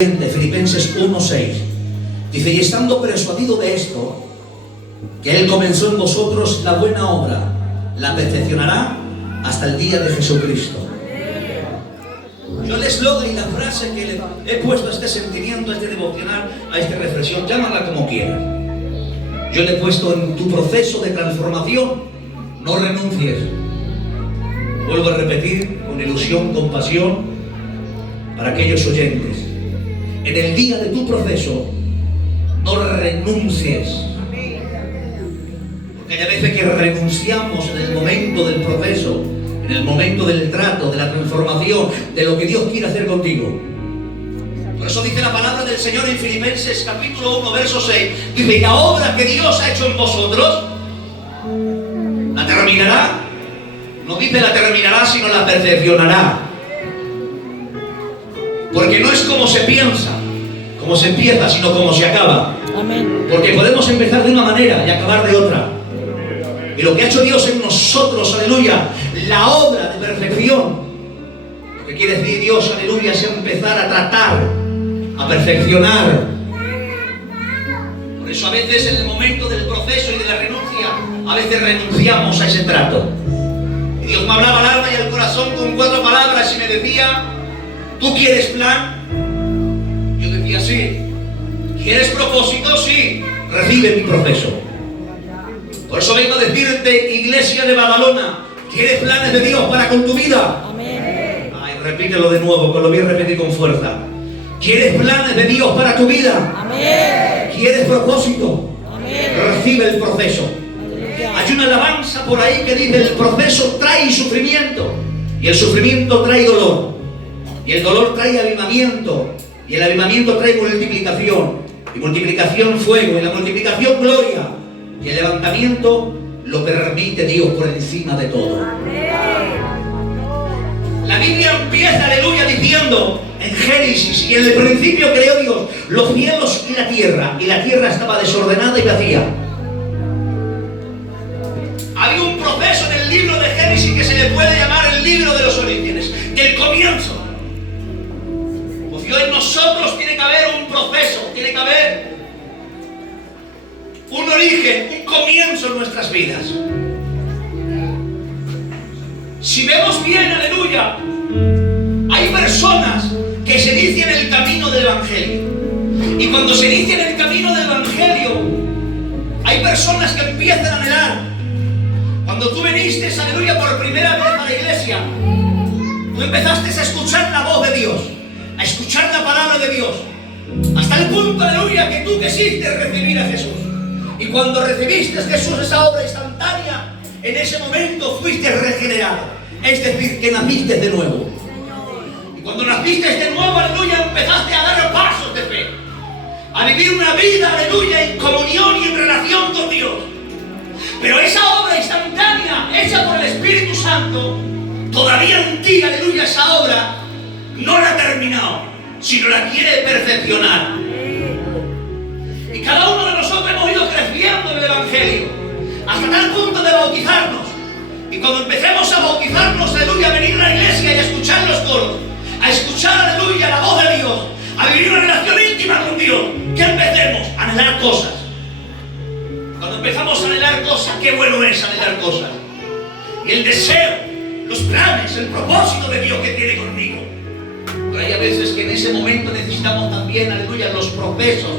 Filipenses 1:6 dice: y estando persuadido de esto, que Él comenzó en vosotros la buena obra, la perfeccionará hasta el día de Jesucristo. Yo el eslogan y la frase que le he puesto a este sentimiento, a este devocional, a esta reflexión, llámala como quieras. Yo le he puesto: en tu proceso de transformación, no renuncies. Vuelvo a repetir con ilusión, con pasión, para aquellos oyentes. En el día de tu proceso, no renuncies. Porque hay veces que renunciamos en el momento del proceso, en el momento del trato, de la transformación, de lo que Dios quiere hacer contigo. Por eso dice la palabra del Señor en Filipenses capítulo 1, verso 6. Dice: y la obra que Dios ha hecho en vosotros, la terminará. No dice la terminará, sino la perfeccionará. Porque no es como se piensa, como se empieza, sino como se acaba. Amén. Porque podemos empezar de una manera y acabar de otra. Y lo que ha hecho Dios en nosotros, aleluya, la obra de perfección, lo que quiere decir Dios, aleluya, es empezar a tratar, a perfeccionar. Por eso a veces en el momento del proceso y de la renuncia, a veces renunciamos a ese trato. Y Dios me hablaba al alma y al corazón con 4 palabras y me decía: ¿tú quieres plan? Yo decía: sí. ¿Quieres propósito? Sí. Recibe mi proceso. Por eso vengo a decirte, iglesia de Badalona, ¿quieres planes de Dios para con tu vida? Amén. Ay, repítelo de nuevo, que lo voy a repetir con fuerza. ¿Quieres planes de Dios para tu vida? Amén. ¿Quieres propósito? Amén. Recibe el proceso. Aleluya. Hay una alabanza por ahí que dice: el proceso trae sufrimiento, y el sufrimiento trae dolor, y el dolor trae avivamiento, y el avivamiento trae multiplicación, y multiplicación fuego, y la multiplicación gloria, y el levantamiento lo permite Dios por encima de todo. La Biblia empieza, aleluya, diciendo en Génesis: y en el principio creó Dios los cielos y la tierra estaba desordenada y vacía. Había un proceso en el libro de Génesis que se le puede llamar el libro de los orígenes, del comienzo. Pues Dios en nosotros tiene que haber un proceso, tiene que haber un origen, un comienzo en nuestras vidas. Si vemos bien, aleluya, hay personas que se inician el camino del Evangelio. Y cuando se inician el camino del Evangelio, hay personas que empiezan a anhelar. Cuando tú viniste, aleluya, por primera vez a la iglesia, tú empezaste a escuchar la voz de Dios, a escuchar la palabra de Dios, hasta el punto, aleluya, que tú quisiste recibir a Jesús. Y cuando recibiste a Jesús, esa obra instantánea, en ese momento fuiste regenerado. Es decir, que naciste de nuevo. Y cuando naciste de nuevo, aleluya, empezaste a dar pasos de fe, a vivir una vida, aleluya, en comunión y en relación con Dios. Pero esa obra instantánea, hecha por el Espíritu Santo, todavía en ti, aleluya, esa obra no la ha terminado, sino la quiere perfeccionar. Y cada uno de nosotros hemos ido creciendo en el Evangelio, hasta tal punto de bautizarnos. Y cuando empecemos a bautizarnos, aleluya, a venir a la iglesia y a escuchar los coros, a escuchar, aleluya, la voz de Dios, a vivir una relación íntima con Dios, que empecemos a anhelar cosas. Cuando empezamos a anhelar cosas, qué bueno es anhelar cosas. Y el deseo, los planes, el propósito de Dios que tiene conmigo. Pero hay a veces que en ese momento necesitamos también, aleluya, los procesos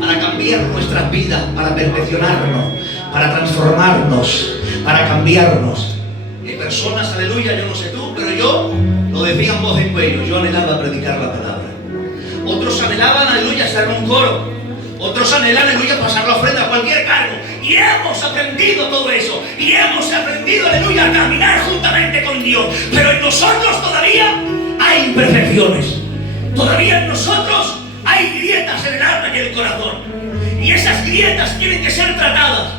para cambiar nuestras vidas, para perfeccionarnos, para transformarnos, para cambiarnos. Hay personas, aleluya, yo no sé tú, pero yo lo decía en voz en cuello, yo anhelaba predicar la palabra. Otros anhelaban, aleluya, estar en un coro. Otros anhelan, aleluya, pasar la ofrenda a cualquier cargo. Y hemos aprendido todo eso. Y hemos aprendido, aleluya, a caminar juntamente con Dios. Pero en nosotros todavía hay imperfecciones. Todavía en nosotros hay grietas en el alma y el corazón. Y esas grietas tienen que ser tratadas.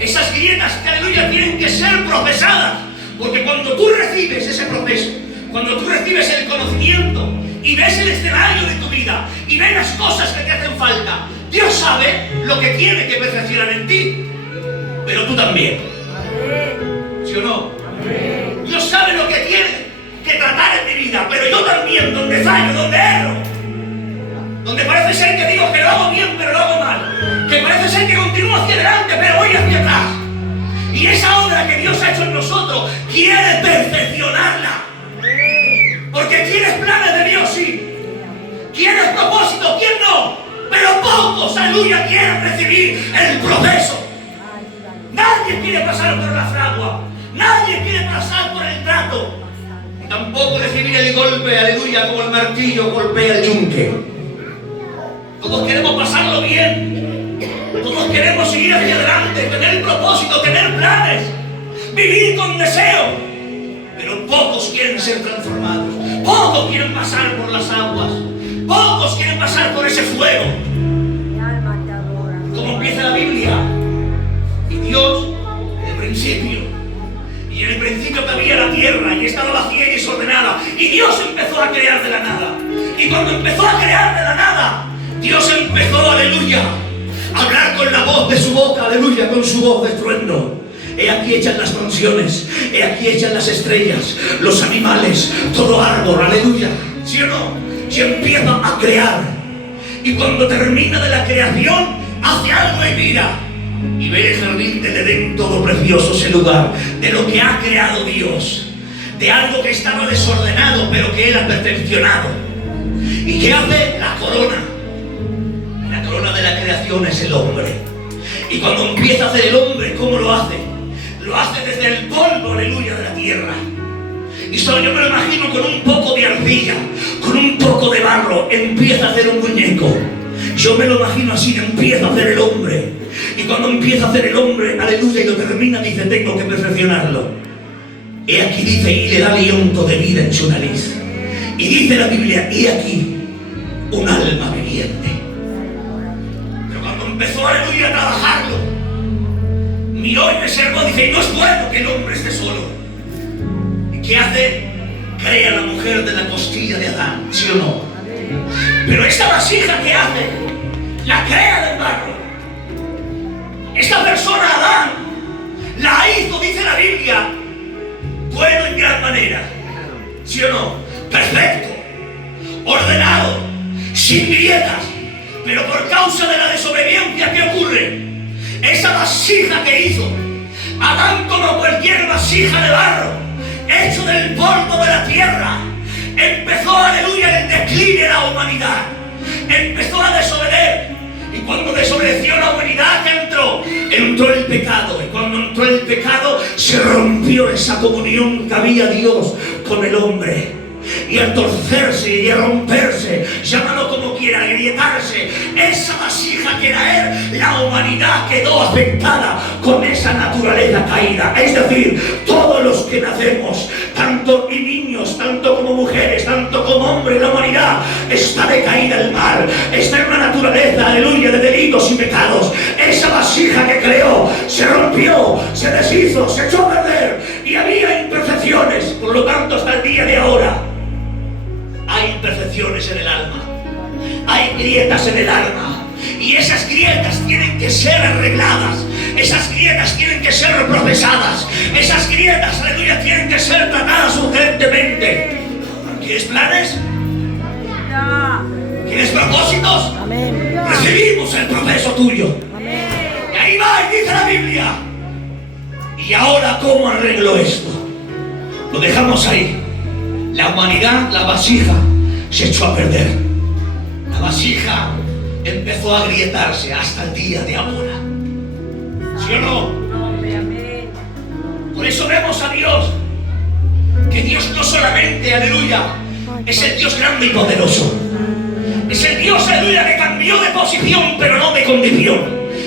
Esas grietas, aleluya, tienen que ser procesadas. Porque cuando tú recibes ese proceso, cuando tú recibes el conocimiento y ves el escenario de tu vida y ves las cosas que te hacen falta, Dios sabe lo que tiene que perfeccionar en ti, pero tú también. ¿Sí o no? Dios sabe lo que tiene que tratar en mi vida, pero yo también, donde fallo, donde erro. parece ser que digo que lo hago bien, pero lo hago mal. Que parece ser que continúo hacia adelante, pero voy hacia atrás. Y esa obra que Dios ha hecho en nosotros quiere perfeccionarla. Porque quieres planes de Dios, sí. Quieres propósito, ¿quién no? Pero pocos, aleluya, quieren recibir el proceso. Nadie quiere pasar por la fragua. Nadie quiere pasar por el trato. Y tampoco recibir el golpe, aleluya, como el martillo golpea el yunque. Todos queremos pasarlo bien. Todos queremos seguir hacia adelante, tener propósito, tener planes, vivir con deseo. Pero pocos quieren ser transformados. Pocos quieren pasar por las aguas. Pocos quieren pasar por ese fuego. Como empieza la Biblia. Y Dios, en el principio. Y en el principio que había la tierra y estaba vacía y desordenada. Y Dios empezó a crear de la nada. Y cuando empezó a crear de la nada, Dios empezó, aleluya, a hablar con la voz de su boca, aleluya, con su voz de estruendo. He aquí hechas las mansiones, he aquí hechas las estrellas, los animales, todo árbol, aleluya. ¿Sí o no? Se empieza a crear. Y cuando termina de la creación, hace algo y mira. Y ve el jardín del Edén todo precioso, ese lugar, de lo que ha creado Dios. De algo que estaba desordenado, pero que Él ha perfeccionado. ¿Y qué hace? La corona. La corona de la creación es el hombre. Y cuando empieza a hacer el hombre, ¿cómo lo hace? Lo hace desde el polvo, aleluya, de la tierra. Y solo yo me lo imagino con un poco de arcilla, con un poco de barro, empieza a hacer un muñeco. Yo me lo imagino así, empieza a hacer el hombre. Y cuando empieza a hacer el hombre, aleluya, y lo termina, dice, tengo que perfeccionarlo. He aquí, dice, y le da aliento de vida en su nariz. Y dice la Biblia, y aquí, un alma viviente. Pero cuando empezó, aleluya, a trabajarlo, miró y observó, dice, y no es bueno que el hombre esté solo. ¿Y qué hace? Crea a la mujer de la costilla de Adán, ¿sí o no? Pero esta vasija, ¿qué hace? La crea del barro. Esta persona, Adán, la hizo, dice la Biblia, bueno en gran manera, ¿sí o no? Perfecto, ordenado, sin grietas. Pero por causa de la desobediencia, ¿qué ocurre? Esa vasija que hizo Adán, como cualquier vasija de barro, hecho del polvo de la tierra, empezó, aleluya, el declive de la humanidad. Empezó a desobedecer. Y cuando desobedeció la humanidad, ¿qué entró? Entró el pecado. Y cuando entró el pecado, se rompió esa comunión que había Dios con el hombre. Y al torcerse y a romperse, llámalo como quiera, agrietarse, esa vasija que era Él, la humanidad quedó afectada con esa naturaleza caída. Es decir, todos los que nacemos, tanto y niños, tanto como mujeres, tanto como hombres, la humanidad está decaída el mal, está en una naturaleza, aleluya, de delitos y pecados. Esa vasija que creó se rompió, se deshizo, se echó a perder y había imperfecciones. Por lo tanto, hasta el día de ahora hay imperfecciones en el alma, hay grietas en el alma, y esas grietas tienen que ser arregladas, esas grietas tienen que ser procesadas, esas grietas, aleluya, tienen que ser tratadas urgentemente. ¿Quieres planes? ¿Quieres propósitos? Amén. Recibimos el proceso tuyo. Amén. Y ahí va, y dice la Biblia. ¿Y ahora cómo arreglo esto? Lo dejamos ahí. La humanidad, la vasija, se echó a perder. La vasija empezó a agrietarse hasta el día de ahora. ¿Sí o no? Por eso vemos a Dios, que Dios no solamente, aleluya, es el Dios grande y poderoso. Es el Dios, aleluya, que cambió de posición, pero no de condición.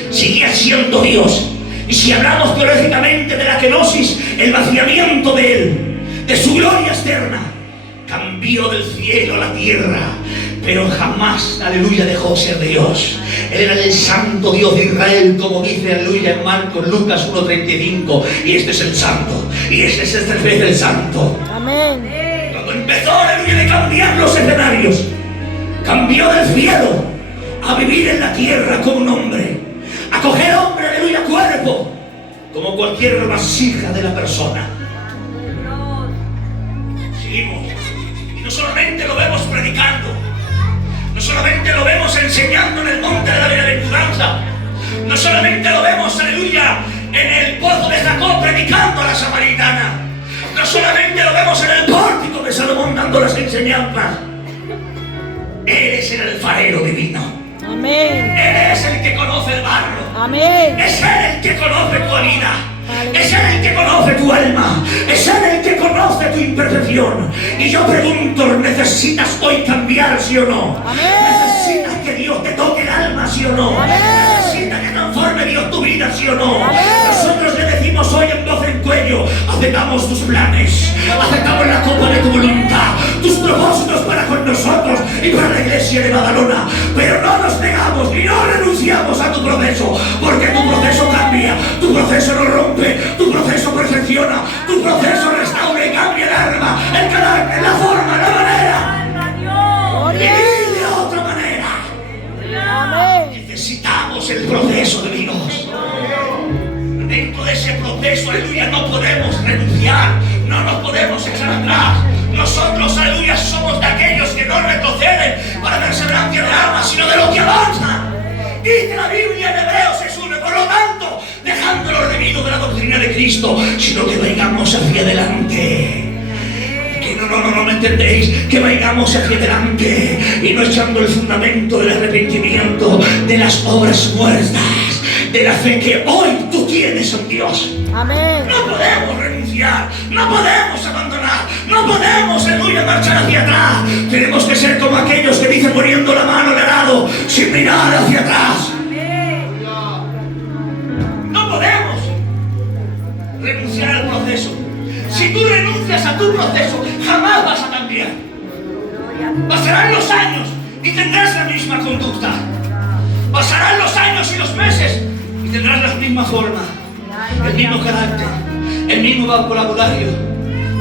Sigue siendo Dios. Y si hablamos teológicamente de la kenosis, el vaciamiento de Él, de su gloria externa, cambió del cielo a la tierra, pero jamás, aleluya, dejó ser de Dios. Él era el santo Dios de Israel, como dice, aleluya, en Marcos, Lucas 1:35, y este es el santo, y este es el santo. Amén. Cuando empezó, aleluya, de cambiar los escenarios, cambió del cielo a vivir en la tierra como un hombre, a coger hombre, aleluya, cuerpo, como cualquier vasija de la persona. Seguimos. Y no solamente lo vemos predicando, no solamente lo vemos vemos enseñando en el monte de la bienaventuranza. No solamente lo vemos, aleluya, en el pozo de Jacob predicando a la samaritana. No solamente lo vemos en el pórtico de Salomón dando las enseñanzas. Él es el alfarero divino. Amén. Él es el que conoce el barro. Amén. Es Él el que conoce tu vida. Es Él el que conoce tu alma. Es Él el que conoce tu imperfección. Y yo pregunto, ¿necesitas hoy cambiar, sí o no? Amén. ¿Necesitas que Dios te toque el alma, sí o no? Amén. ¿Necesitas que transforme Dios tu vida, sí o no? Amén. Nosotros le decimos hoy en voz en cuello: aceptamos tus planes, aceptamos la copa de tu voluntad, tus propósitos para con nosotros y para la iglesia de Badalona. Pero no nos negamos y no renunciamos a tu proceso, porque tu proceso cambia, tu proceso no rompe, tu proceso perfecciona, tu proceso restaura y cambia el alma, el carácter, la forma, la manera. Vivir de otra manera. Amén. Necesitamos el proceso de Dios. Dentro de ese proceso, aleluya, no podemos renunciar, no nos podemos echar atrás. Nosotros, aleluya, somos de aquellos que no retroceden para perseverancia del alma, sino de los que avanzan. Dice la Biblia en Hebreos 6:1, por lo tanto, dejando lo redimido de la doctrina de Cristo, sino que vayamos hacia adelante. Que no me entendéis, que vayamos hacia adelante y no echando el fundamento del arrepentimiento, de las obras muertas, de la fe que hoy tú tienes en Dios. Amén. No podemos renunciar, no podemos abandonar, no podemos, aleluya, marchar hacia atrás. Tenemos que ser como aquellos que dicen poniendo la mano al arado, sin mirar hacia atrás. No podemos renunciar al proceso. Si tú renuncias a tu proceso, jamás vas a cambiar. Pasarán los años y tendrás la misma conducta. Pasarán los años y los meses y tendrás la misma forma, el mismo carácter, el mismo vocabulario.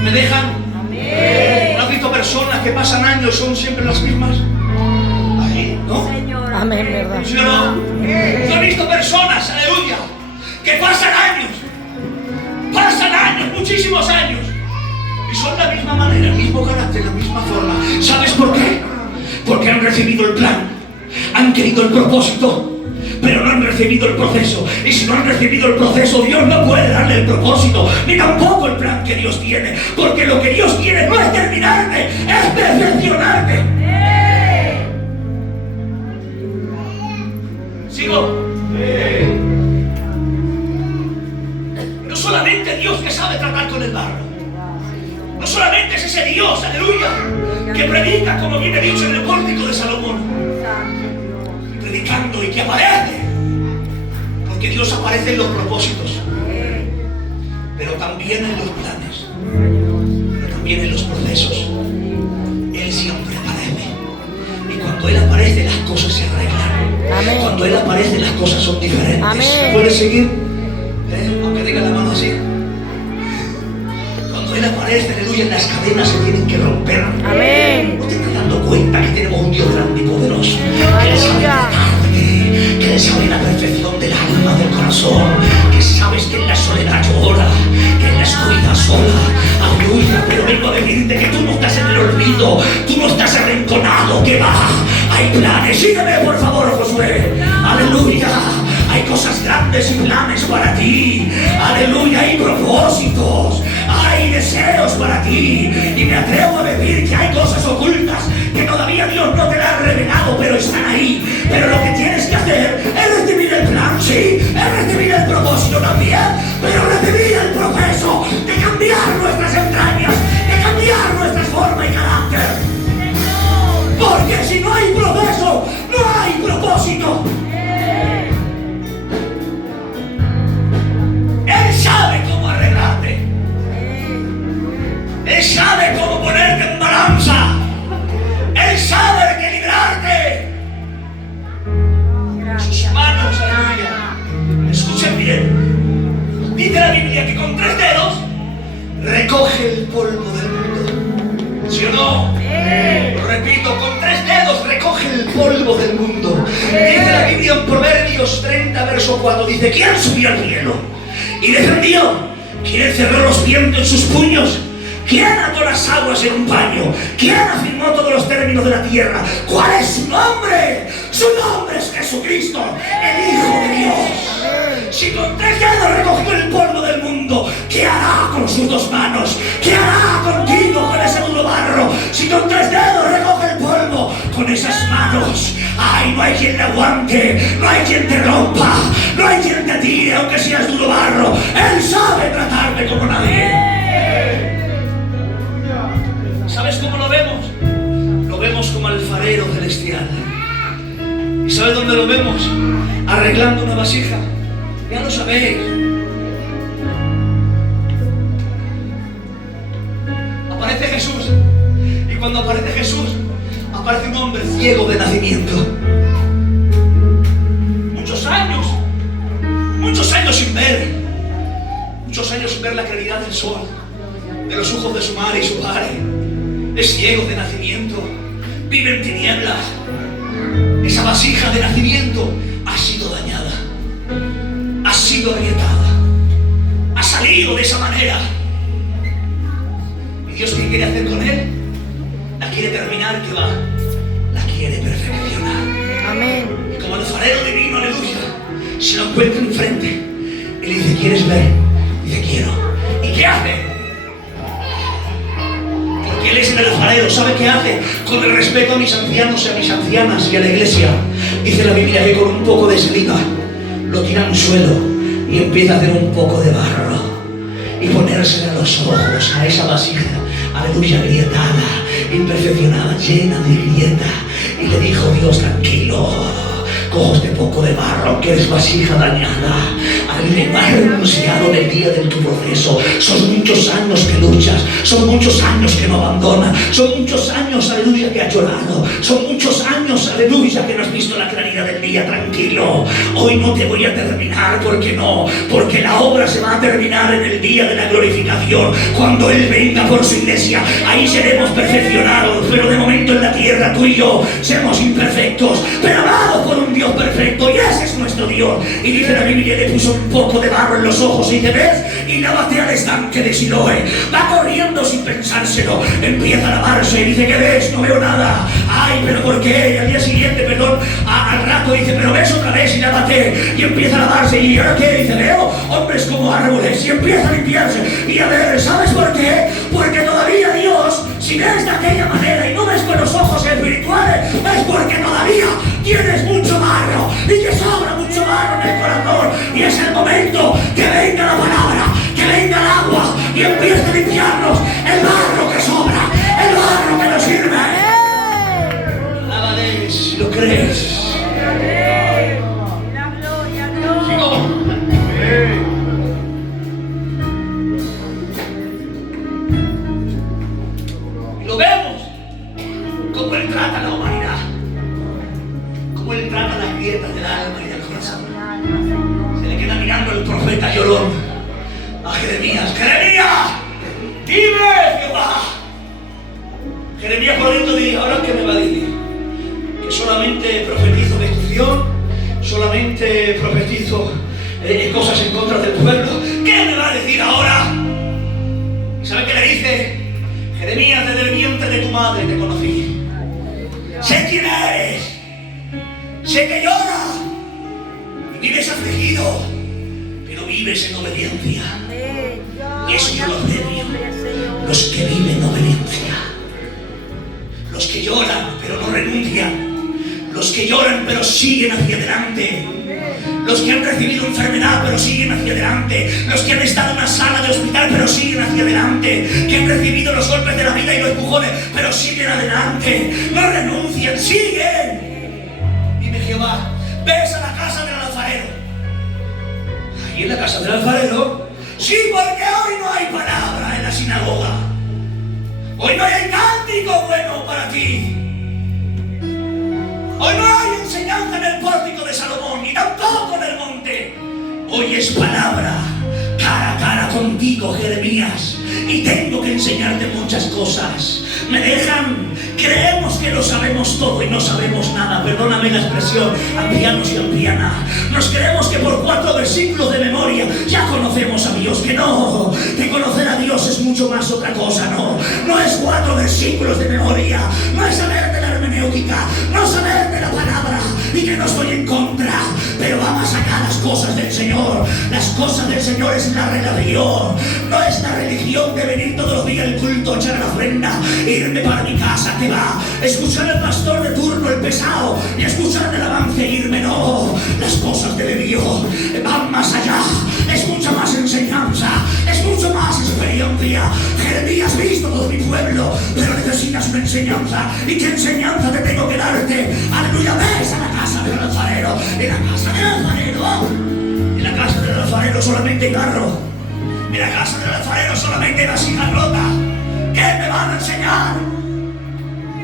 ¿Me dejan? ¿No has visto personas que pasan años son siempre las mismas? Ahí, ¿no? Amén, verdad. ¿Sí o no? Yo he visto personas, aleluya, que pasan años, muchísimos años, y son de la misma manera, el mismo carácter, la misma forma. ¿Sabes por qué? Porque han recibido el plan, han querido el propósito, pero no han recibido el proceso. Y si no han recibido el proceso, Dios no puede darle el propósito, ni tampoco el plan que Dios tiene. Porque lo que Dios quiere no es terminarte, es perfeccionarte. ¿Sigo? No solamente Dios que sabe tratar con el barro. No solamente es ese Dios, aleluya, que predica, como viene dicho en el pórtico de Salomón, predicando y que aparece, porque Dios aparece en los propósitos, pero también en los planes, pero también en los procesos. Él siempre aparece, y cuando Él aparece las cosas se arreglan. Amén. Cuando Él aparece las cosas son diferentes. Amén. ¿Puedes seguir? Aunque diga la mano así. Cuando Él aparece, aleluya, las cadenas se tienen que romper. Amén. ¿No te estás dando cuenta que tenemos un Dios grande y poderoso? Que Él sabe Aleluya. tratarte, que Él sabe la perfección del alma, del corazón, que sabes que en la soledad llora, que en la oscuridad sola, aleluya. Pero vengo a decirte que tú no estás en el olvido, tú no estás arrinconado, que va, hay planes. Sígueme por favor, Josué. Aleluya. Hay cosas grandes y planes para ti. Aleluya, hay propósitos, hay deseos para ti. Y me atrevo a decir que hay cosas ocultas que todavía Dios no te las ha revelado, pero están ahí. Pero lo que tienes que hacer es recibir el plan, sí, es recibir el propósito también, pero recibir el proceso de cambiar nuestras entrañas, de cambiar nuestra forma y carácter. Porque si no hay proceso, no hay propósito. Él sabe cómo arreglarte. Él sabe cómo ponerte en balanza. Él sabe equilibrarte. Sus manos, aleluya. Escuchen bien. Dice la Biblia que con 3 dedos recoge el polvo del mundo. ¿Sí o no? Lo repito, con 3 dedos recoge el polvo del mundo. Dice la Biblia en Proverbios 30, verso 4. Dice: ¿quién subió al cielo y descendió? ¿Quién cerró los vientos en sus puños? ¿Quién ató las aguas en un paño? ¿Quién afirmó todos los términos de la tierra? ¿Cuál es su nombre? Su nombre es Jesucristo, el Hijo de Dios. Si con 3 dedos recogió el polvo del mundo, ¿qué hará con sus 2 manos? ¿Qué hará contigo con ese duro barro? Si con 3 dedos recoge el polvo con esas manos, ¡ay! No hay quien le aguante, no hay quien te rompa, no hay quien te tire, aunque seas duro barro. Él sabe tratarte como nadie. ¿Sabes cómo lo vemos? Lo vemos como alfarero celestial. ¿Y sabes dónde lo vemos? Arreglando una vasija. Ya lo sabéis. Aparece Jesús. Y cuando aparece Jesús, aparece un hombre ciego de nacimiento. Muchos años sin ver. Muchos años sin ver la claridad del sol, de los ojos de su madre y su padre. Es ciego de nacimiento. Vive en tinieblas. Esa vasija de nacimiento ha sido dañada, ha sido agrietada, ha salido de esa manera. ¿Y Dios qué quiere hacer con él? La quiere terminar, que va, la quiere perfeccionar. Amén. Y como el alfarero divino, aleluya, se lo encuentra enfrente y le dice: ¿quieres ver? Dice: quiero. ¿Y qué hace? Porque él es el alfarero. ¿Sabe qué hace? Con el respeto a mis ancianos y a mis ancianas y a la iglesia, dice la Biblia que con un poco de saliva lo tira al suelo y empieza a hacer un poco de barro y ponérsela a los ojos, a esa vasija, aleluya, agrietada, imperfeccionada, llena de grieta. Y le dijo Dios: tranquilo, cojo este poco de barro, que eres vasija dañada. Aleluya, no has renunciado en el día de tu proceso. Son muchos años que luchas, son muchos años que no abandonas, son muchos años, aleluya, que has llorado, son muchos años, aleluya, que no has visto la claridad del día. Tranquilo, hoy no te voy a terminar. ¿Por qué no? Porque la obra se va a terminar en el día de la glorificación, cuando Él venga por su iglesia. Ahí seremos perfeccionados, pero de momento en la tierra tú y yo somos imperfectos, pero amados por un Dios perfecto, y ese es nuestro Dios. Y dice la Biblia, le puso un poco de barro en los ojos y dice: ¿ves? Y lávate al estanque de Siloé. Va corriendo sin pensárselo, empieza a lavarse y dice: ¿qué ves? No veo nada. Ay, pero ¿por qué? Y al día siguiente, al rato dice: pero ves otra vez, y lávate. Y empieza a lavarse. ¿Y ahora qué? Dice: veo hombres como árboles. Y empieza a limpiarse. Y a ver, ¿sabes por qué? Porque todavía Dios, si ves de aquella manera y no ves con los ojos espirituales, es porque todavía tienes mucho barro y te sobra mucho barro en el corazón. Y es el momento que venga la palabra, que venga el agua y empiece a limpiarnos el barro que sobra, el barro que nos sirve. Alábale si lo crees. Y lo vemos como Él trata a la humanidad, como Él trata las grietas del alma y del corazón. Se le queda mirando el profeta llorón a Jeremías: ¡Jeremías! ¡Dime, Jehová! Jeremías por dentro dice: ¿ahora qué me va a decir? Que solamente profetizo destrucción, solamente profetizo cosas en contra del pueblo. ¿Qué me va a decir ahora? ¿Y sabe qué le dice? Jeremías, desde el vientre de tu madre te conocí. Sé quién eres. Sé que lloras y vives afligido, pero vives en obediencia. Y eso yo lo premio. Los que viven en obediencia, los que lloran pero no renuncian, los que lloran pero siguen hacia adelante, los que han recibido enfermedad pero siguen hacia adelante, los que han estado en una sala de hospital pero siguen hacia adelante, que han recibido los golpes de la vida y los empujones pero siguen adelante, no renuncian, siguen. Dime, Jehová, ves a la casa del alfarero. Ahí en la casa del alfarero, sí, porque hoy no hay palabra en la sinagoga, hoy no hay cántico bueno para ti. Hoy no hay enseñanza en el pórtico de Salomón, ni tampoco en el monte. Hoy es palabra, cara a cara contigo, Jeremías. Y tengo que enseñarte muchas cosas. Me dejan Creemos que lo sabemos todo y no sabemos nada. Perdóname la expresión, ancianos y ancianas. Nos creemos que por 4 versículos de memoria ya conocemos a Dios. Que no, que conocer a Dios es mucho más otra cosa. No es 4 versículos de memoria, no es saber de la hermenéutica, no saber de la palabra. Y que no estoy en contra, pero va más allá las cosas del Señor. Las cosas del Señor es la relación, no es la religión de venir todos los días al culto, echar la ofrenda, irme para mi casa, que va, escuchar al pastor de turno, el pesado, y escuchar el avance e irme. No, las cosas de Dios van más allá, es mucha más enseñanza, es mucho más experiencia. Jeremías, visto todo mi pueblo, pero necesitas una enseñanza. ¿Y qué enseñanza te tengo que darte? Aleluya, ves a la casa del alfarero, en la casa del alfarero, en la casa del alfarero solamente hay barro, en la casa del alfarero solamente hay vasijas rotas. ¿Qué me van a enseñar?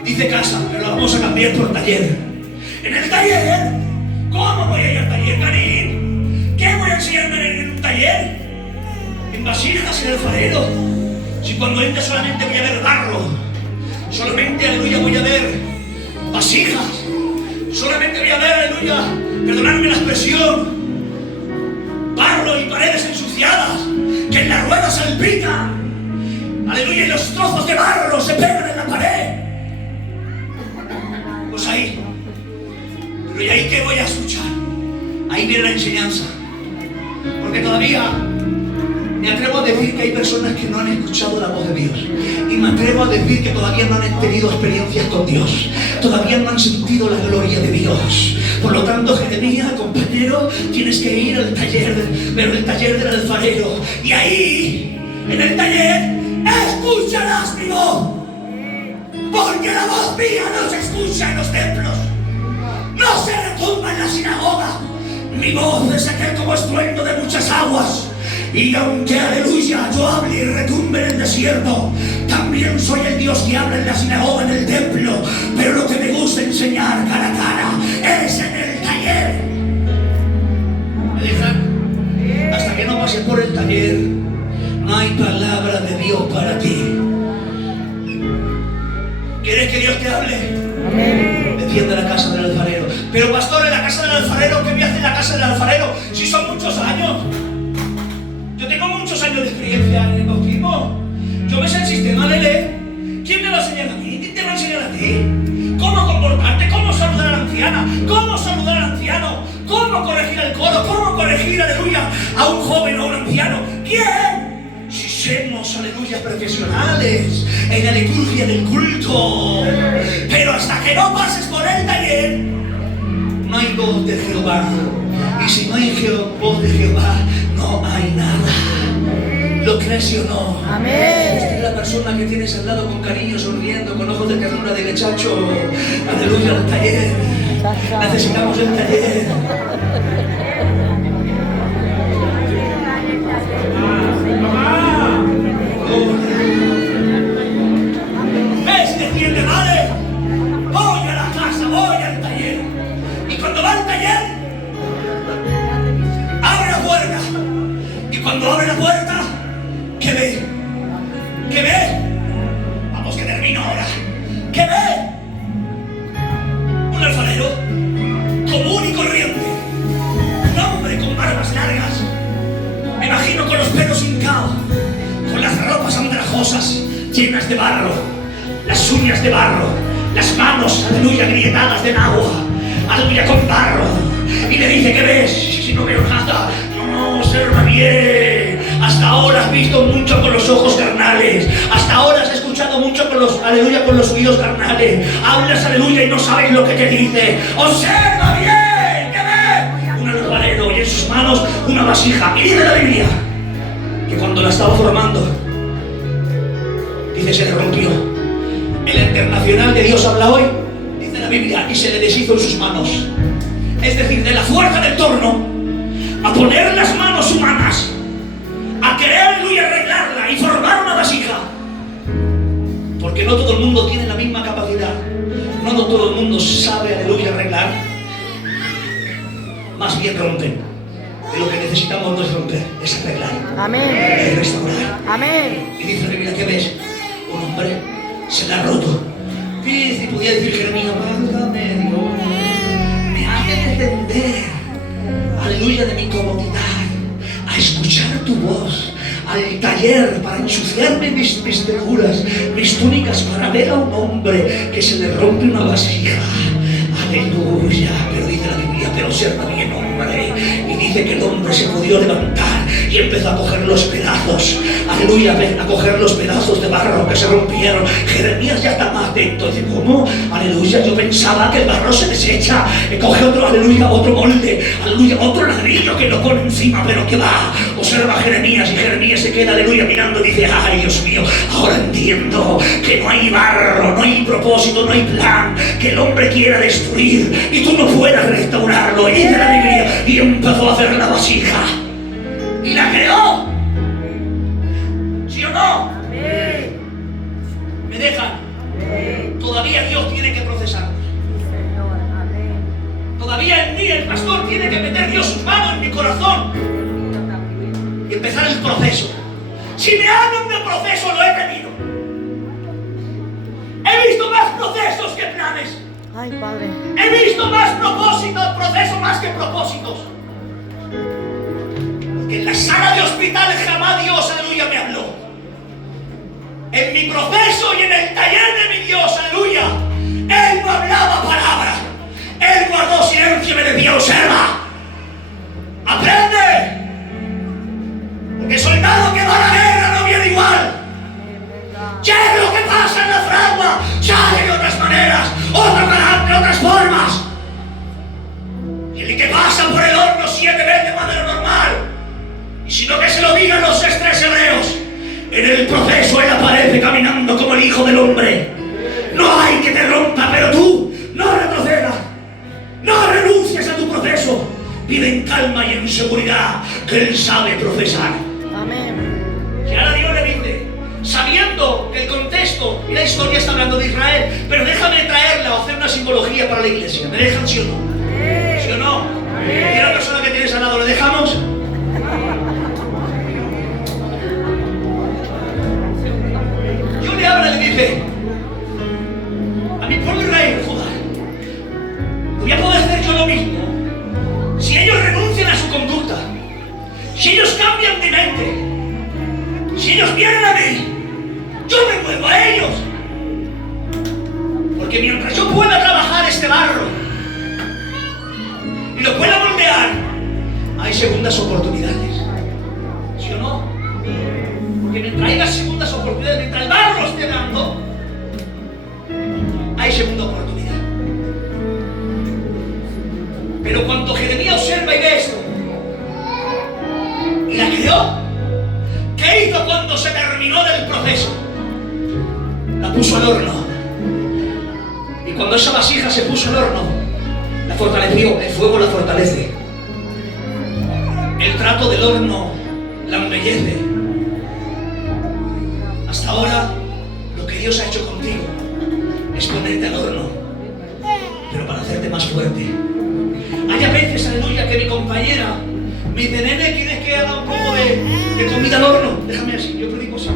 Dice casa, pero lo vamos a cambiar por taller. En el taller, ¿cómo voy a ir al taller, Karin? ¿Qué voy a enseñarme en un taller? En vasijas, en el alfarero. Si cuando entre solamente voy a ver barro, solamente, aleluya, voy a ver vasijas, solamente voy a ver, aleluya, perdonadme la expresión, barro y paredes ensuciadas, que en la rueda salpican, aleluya, y los trozos de barro se pegan en la pared. Pues ahí, pero ¿y ahí qué voy a escuchar? Ahí viene la enseñanza, porque todavía me atrevo a decir que hay personas que no han escuchado la voz de Dios. Y me atrevo a decir que todavía no han tenido experiencias con Dios. Todavía no han sentido la gloria de Dios. Por lo tanto, Jeremías, compañero, tienes que ir al taller, pero el taller del alfarero. Y ahí, en el taller, escucharás mi voz. Porque la voz mía no se escucha en los templos. No se retumba en la sinagoga. Mi voz es aquel como estruendo de muchas aguas. Y aunque, aleluya, yo hable y retumbe en el desierto, también soy el Dios que habla en la sinagoga, en el templo. Pero lo que me gusta enseñar cara a cara es en el taller. ¿Me dejan? Hasta que no pase por el taller, no hay palabra de Dios para ti. ¿Quieres que Dios te hable? Amén. Defiende la casa del alfarero. Pero pastor, en la casa del alfarero, ¿qué me hace en la casa del alfarero? Si son muchos años. Yo tengo muchos años de experiencia en el bautismo. Yo me sé el sistema, Lele. ¿Quién me va a enseñar a mí? ¿Quién te va a enseñar a ti? ¿Cómo comportarte? ¿Cómo saludar a la anciana? ¿Cómo saludar al anciano? ¿Cómo corregir al coro? ¿Cómo corregir, aleluya, a un joven o a un anciano? ¿Quién? Si somos, aleluya, profesionales en la liturgia del culto. Pero hasta que no pases por el taller, no hay voz de Jehová. Y si no hay voz de Jehová, no hay nada. ¿Lo crees o no? Amén. Usted es la persona que tienes al lado con cariño, sonriendo, con ojos de ternura de muchacho. Aleluya, al taller. Necesitamos el taller. ¿Ves? Defiende, vale. Voy a la casa, voy al taller. Y cuando va al taller, abre la puerta. Y cuando abre la puerta, ¿qué ve? ¿Qué ve? Vamos, que termino ahora. ¿Qué ve? Un alfarero común y corriente. Un hombre con barbas largas. Me imagino con los pelos hincados, con las ropas andrajosas llenas de barro, las uñas de barro, las manos, aleluya, grietadas de agua, aleluya, con barro. Y le dice, ¿qué ves? Si no veo nada. No, observa bien. Hasta ahora has visto mucho con los ojos carnales. Hasta ahora has escuchado mucho con los, aleluya, con los oídos carnales. Hablas, aleluya, y no sabes lo que te dice. Observa bien. ¿Qué ves? Un alfarero y en sus manos una vasija. Y dice la Biblia que cuando la estaba formando, dice, se le rompió. En la Internacional de Dios habla hoy, dice la Biblia, y se le deshizo en sus manos. Es decir, de la fuerza del torno a poner las manos humanas, a querer, aleluya, arreglarla y formar una vasija. Porque no todo el mundo tiene la misma capacidad. No todo el mundo sabe, aleluya, arreglar. Más bien rompen. Y lo que necesitamos no es romper, es arreglar. Amén. Es restaurar. Amén. Y dice la Biblia, ¿qué ves? Un hombre se le ha roto Dice y podía decir Jeremías, válgame Dios, me hace descender, aleluya, de mi comodidad, a escuchar tu voz, al taller para ensuciarme mis vestiduras, mis túnicas, para ver a un hombre que se le rompe una vasija. Aleluya, pero dice la Biblia, pero observa bien, hombre, y dice que el hombre se pudo levantar y empezó a coger los pedazos, aleluya, a coger los pedazos de barro que se rompieron. Jeremías ya está más atento, dice, ¿cómo? Aleluya, yo pensaba que el barro se desecha, coge otro, aleluya, otro molde, aleluya, otro ladrillo que lo pone encima, pero que va. Observa a Jeremías, y Jeremías se queda, aleluya, mirando y dice, ay Dios mío, ahora entiendo que no hay barro, no hay propósito, no hay plan, que el hombre quiera destruir y tú no puedas restaurarlo. Y dice la Biblia, y empezó a hacer la vasija y la creó. ¿Sí o no? ¿Me dejan? Todavía Dios tiene que procesarnos. Todavía en mí el pastor tiene que meter Dios sus manos en mi corazón y empezar el proceso. Si me hablan de proceso, lo he tenido. He visto más procesos que planes. Ay, Padre. He visto más propósitos, procesos más que propósitos. Porque en la sala de hospital jamás Dios, aleluya, me habló. En mi proceso y en el taller de mi Dios, aleluya, Él no hablaba palabra. Él guardó silencio y me decía, observa, aprende. Porque el soldado que va a la guerra no viene igual. Ya es lo que pasa en la fragua, sale de otras maneras, otro carácter, otras formas. Y el que pasa por el horno 7 veces de manera normal. Y si no, que se lo digan los 3 hebreos. En el proceso Él aparece caminando como el Hijo del Hombre. No hay que te rompa, pero tú no retrocedas. No renuncies a tu proceso. Vive en calma y en seguridad, que Él sabe procesar. Amén. Y ahora Dios le dice, sabiendo que el contexto y la historia está hablando de Israel, pero déjame traerla o hacer una simbología para la iglesia. ¿Me dejan, sí o no? ¿Sí o no? ¿Y la persona que tienes al lado, le dejamos? Dios le habla y le dice a mi pueblo Israel, Judá, voy a poder hacer yo lo mismo si ellos renuncian a su conducta, si ellos cambian de mente, si ellos vienen a mí. Yo me vuelvo a ellos. Porque mientras yo pueda trabajar este barro y lo pueda moldear, hay segundas oportunidades. ¿Sí o no? Porque mientras haya segundas oportunidades, mientras el barro esté dando, hay segunda oportunidad. Pero cuando Jeremías observa y ve esto y la creó, ¿qué hizo cuando se terminó del proceso? La puso al horno. Y cuando esa vasija se puso al horno, la fortaleció. El fuego la fortalece. El trato del horno la embellece. Hasta ahora, lo que Dios ha hecho contigo es ponerte al horno, pero para hacerte más fuerte. Hay a veces, aleluya, que mi compañera me dice, nene, ¿quieres que haga un poco de comida al horno? Déjame así, yo predico así.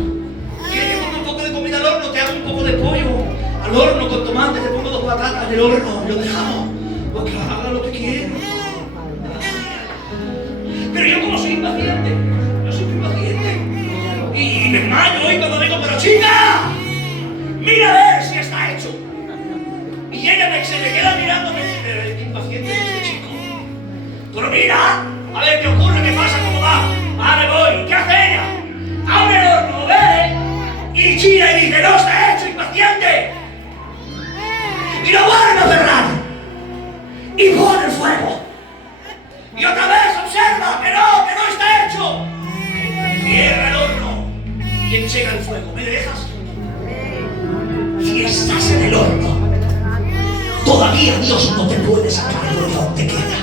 ¿Quieres que ponga un poco de comida al horno? Te hago un poco de pollo al horno con tomate, te pongo 2 patatas en el horno, lo dejamos. Porque haga lo que quiera. Pero yo como soy impaciente, yo soy muy impaciente. Y me enmaño y cuando digo, pero chica, mira a ver si está hecho. Y ella se me queda mirando, me dice, pero qué impaciente es este chico. Pero mira, a ver qué ocurre, qué pasa, cómo va. Vale, voy. ¿Qué hace ella? Abre el horno, ve, y chilla y dice, no está hecho, impaciente. Y lo vuelve a cerrar. Y pone el fuego. Y otra vez observa que no está hecho. Cierra el horno y enseña el fuego. ¿Me dejas? Si estás en el horno, todavía Dios no te puede sacar lo que aún te queda.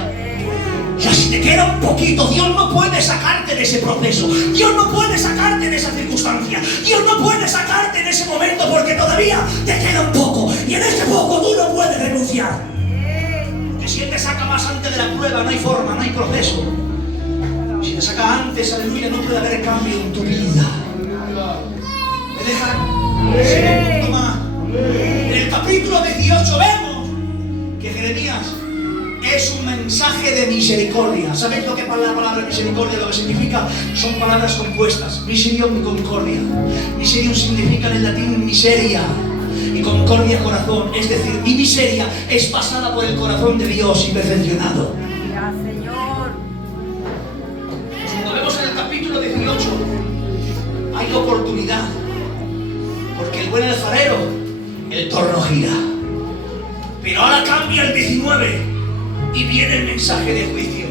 Ya si te queda un poquito, Dios no puede sacarte de ese proceso. Dios no puede sacarte de esa circunstancia. Dios no puede sacarte de ese momento porque todavía te queda un poco. Y en ese poco tú no puedes renunciar. Porque si Él te saca más antes de la prueba, no hay forma, no hay proceso. Si te saca antes, aleluya, no puede haber cambio en tu vida. ¿Me dejan? Sí, un punto más. En el capítulo 18 vemos que Jeremías es un mensaje de misericordia. ¿Sabéis lo que es la palabra misericordia? Lo que significa son palabras compuestas. Miserium y concordia. Miserium significa en el latín miseria y concordia corazón. Es decir, mi miseria es pasada por el corazón de Dios y perfeccionado. Ya, Señor. Cuando vemos en el capítulo 18 hay oportunidad, porque el buen alfarero, el torno gira. Pero ahora cambia el 19 y viene el mensaje de juicio.